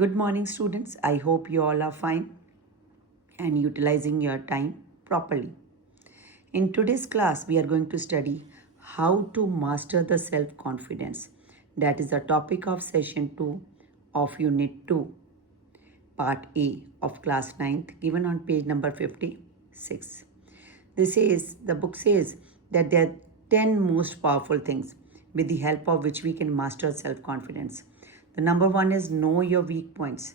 Good morning, students. I hope you all are fine and utilizing your time properly. In today's class, we are going to study how to master the self confidence. That is the topic of session 2 of Unit 2, Part A of Class 9th, given on page number 56. The book says that there are 10 most powerful things with the help of which we can master self confidence. The number one is know your weak points.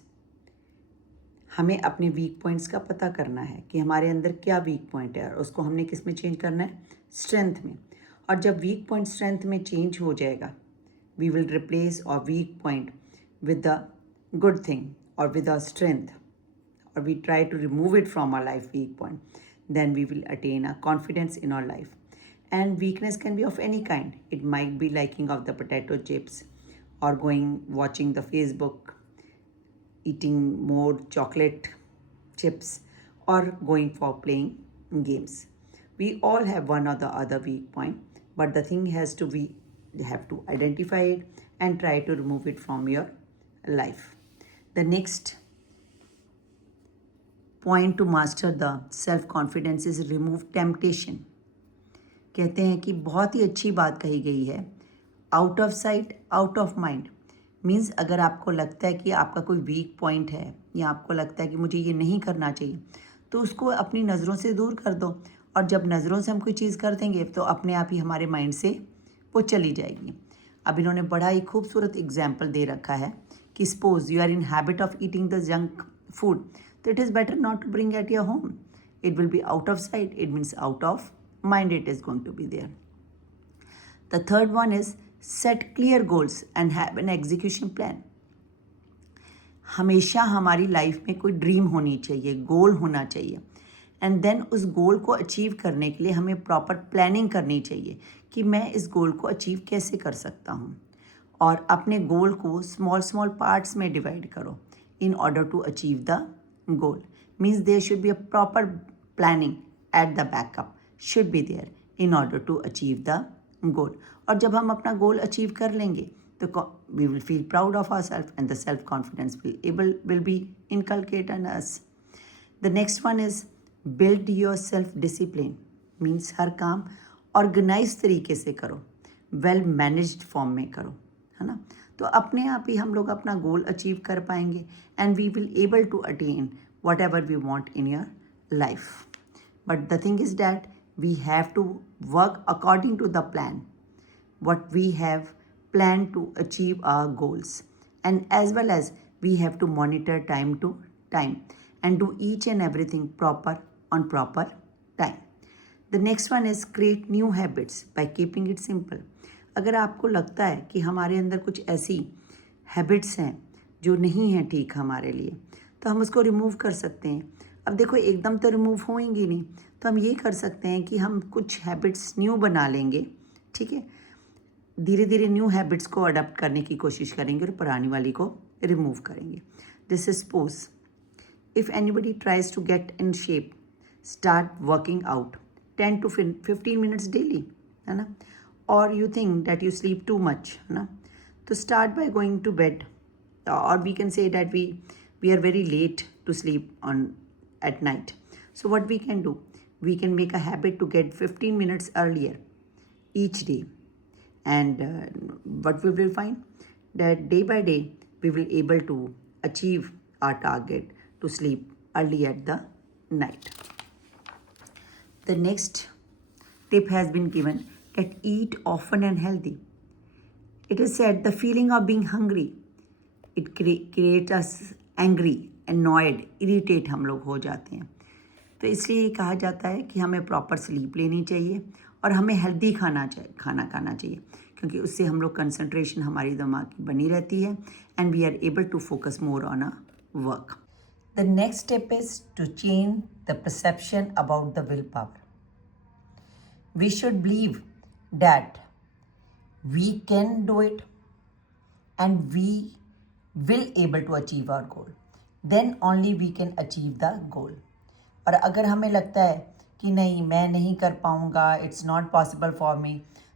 हमें अपने week points का पता करना है कि हमारे अंदर क्या वीक पॉइंट है और उसको हमने किस में चेंज करना है, स्ट्रेंथ में. और जब वीक पॉइंट स्ट्रेंथ में चेंज हो जाएगा, वी विल रिप्लेस और weak point with the good thing or with our strength, or we try to remove it from our life weak point, then we will attain a confidence in our life. And weakness can be of any kind. It might be liking of the potato chips, or watching the Facebook, eating more chocolate chips, or going for playing games. We all have one or the other weak point, but the thing you have to identify it and try to remove it from your life. The next point to master the self confidence is remove temptation. कहते हैं कि बहुत ही अच्छी बात कही गई है, out of sight out of mind. Means अगर आपको लगता है कि आपका कोई वीक पॉइंट है या आपको लगता है कि मुझे ये नहीं करना चाहिए, तो उसको अपनी नज़रों से दूर कर दो. और जब नज़रों से हम कोई चीज़ कर देंगे तो अपने आप ही हमारे माइंड से वो चली जाएगी. अब इन्होंने बड़ा ही खूबसूरत एग्जाम्पल दे रखा है कि suppose you are in habit of eating the junk food, तो it is better not to bring at your home. It will be out of sight. It means out of mind it is going to be there. The third one is set clear goals and have an execution plan. हमेशा हमारी life में कोई dream होनी चाहिए, गोल होना चाहिए, and then उस गोल को अचीव करने के लिए हमें प्रॉपर प्लानिंग करनी चाहिए कि मैं इस गोल को अचीव कैसे कर सकता हूँ. और अपने गोल को स्मॉल स्मॉल पार्ट्स में डिवाइड करो in order to achieve the goal. Means there should be a proper planning at the backup should be there in order to achieve the goal. और जब हम अपना गोल अचीव कर लेंगे तो we will feel proud of ourselves and the self confidence will be inculcated in us. The next one is build your self discipline. means हर काम organise तरीके से करो, वेल मैनेज्ड फॉर्म में करो, है ना. तो अपने आप ही हम लोग अपना गोल अचीव कर पाएंगे and we will able to attain whatever we want in your life. But the thing is that we have to work according to the plan, what we have planned to achieve our goals, and as well as we have to monitor time to time and do each and everything proper on proper time. The next one is create new habits by keeping it simple. अगर आपको लगता है कि हमारे अंदर कुछ ऐसी habits हैं जो नहीं हैं ठीक हमारे लिए, तो हम उसको रिमूव कर सकते हैं. अब देखो एकदम तो रिमूव होएंगी नहीं, तो हम ये कर सकते हैं कि हम कुछ हैबिट्स न्यू बना लेंगे. ठीक है, धीरे धीरे न्यू हैबिट्स को अडॉप्ट करने की कोशिश करेंगे और पुरानी वाली को रिमूव करेंगे. This is suppose if anybody tries to get in shape, start working out 10 to 15 minutes daily, है ना. और you think that you sleep too much, है ना, तो start by going to bed. और we can say that we are very late to sleep on at night. So what we can do, we can make a habit to get 15 minutes earlier each day, and what we will find that day by day we will able to achieve our target to sleep early at the night. The next tip has been given that eat often and healthy. It is said the feeling of being hungry, it creates us angry, annoyed, irritate हम लोग हो जाते हैं. तो इसलिए कहा जाता है कि हमें प्रॉपर स्लीप लेनी चाहिए और हमें हेल्दी खाना खाना चाहिए, क्योंकि उससे हम लोग कंसंट्रेशन हमारी दिमाग की बनी रहती है and we are able to focus more on a work. The next step is to change the perception about the will power. We should believe that we can do it and we will able to achieve our goal. Then only we can achieve the goal. और अगर हमें लगता है कि नहीं मैं नहीं कर पाऊँगा, it's not possible for me,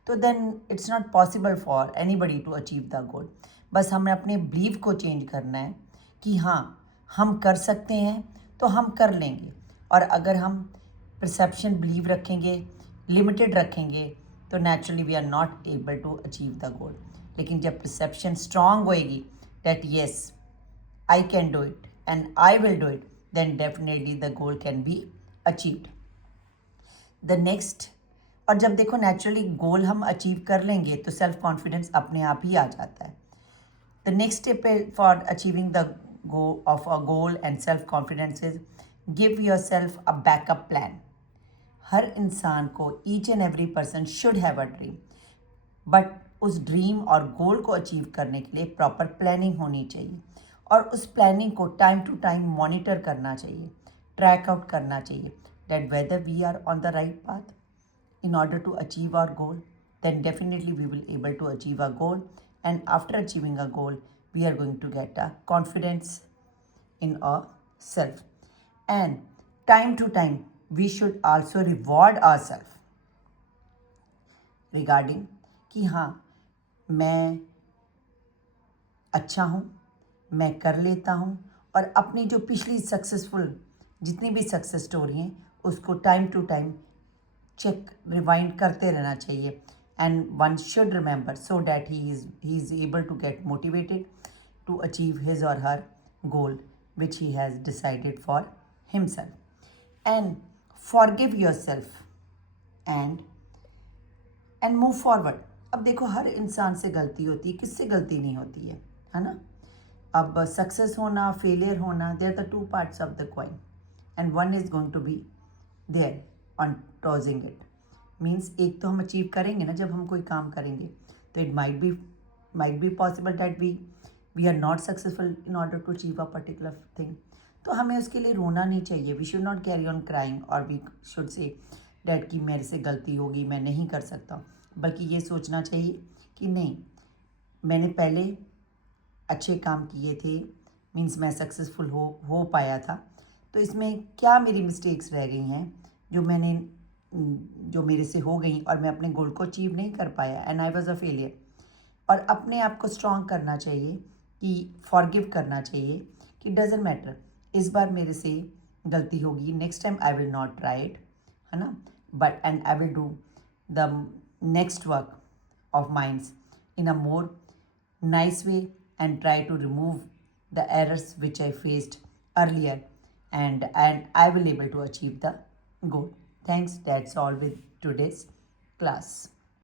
तो then it's not possible for anybody to achieve the goal. बस हमें अपने बिलीव को चेंज करना है कि हाँ हम कर सकते हैं तो हम कर लेंगे, और अगर हम परसेप्शन बिलीव रखेंगे, लिमिटेड रखेंगे, तो naturally we are not able to achieve the goal. लेकिन जब परसेप्शन स्ट्रांग होएगी that yes I can do it and I will do it, then definitely the goal can be achieved. The next, और जब देखो naturally गोल हम achieve कर लेंगे तो सेल्फ कॉन्फिडेंस अपने आप ही आ जाता है। The next step for achieving the of a goal and self confidence is give yourself a backup plan. हर इंसान को, each and every person should have a dream, but उस ड्रीम और गोल को अचीव करने के लिए प्रॉपर प्लानिंग होनी चाहिए, और उस प्लानिंग को टाइम टू टाइम मॉनिटर करना चाहिए, ट्रैक आउट करना चाहिए that whether we are on the right path in order to achieve our goal. Then definitely we will able to achieve our goal, and after achieving a goal we are going to get a confidence in ourself. And time to time we should also reward ourselves regarding कि हाँ मैं अच्छा हूँ, मैं कर लेता हूँ, और अपनी जो पिछली सक्सेसफुल जितनी भी सक्सेस स्टोरी हैं उसको time to time check rewind करते रहना चाहिए, and one should remember so that he is able to get motivated to achieve his or her goal which he has decided for himself. And forgive yourself and move forward. अब देखो हर इंसान से गलती होती है, किससे गलती नहीं होती है ना। अब सक्सेस होना, फेलियर होना, they are the two parts of the coin, and one is going to be there on tossing it. Means एक तो हम अचीव करेंगे ना जब हम कोई काम करेंगे, तो it might be possible that we are not successful in order to achieve a particular thing. तो हमें उसके लिए रोना नहीं चाहिए, we should not carry on crying, और वी शुड से डैट कि मेरे से गलती होगी, मैं नहीं कर सकता, बल्कि ये सोचना चाहिए कि नहीं, मैंने पहले अच्छे काम किए थे, मीन्स मैं सक्सेसफुल हो पाया था, तो इसमें क्या मेरी मिस्टेक्स रह गई हैं जो मेरे से हो गई और मैं अपने गोल को अचीव नहीं कर पाया, and I was a failure. और अपने आप को स्ट्रॉन्ग करना चाहिए, कि फॉरगिव करना चाहिए कि डजेंट मैटर, इस बार मेरे से गलती होगी, next time I will not try it, है ना, but and I will do the next work of minds in a more nice way, and try to remove the errors which I faced earlier, and I will able to achieve the goal. Thanks. That's all with today's class.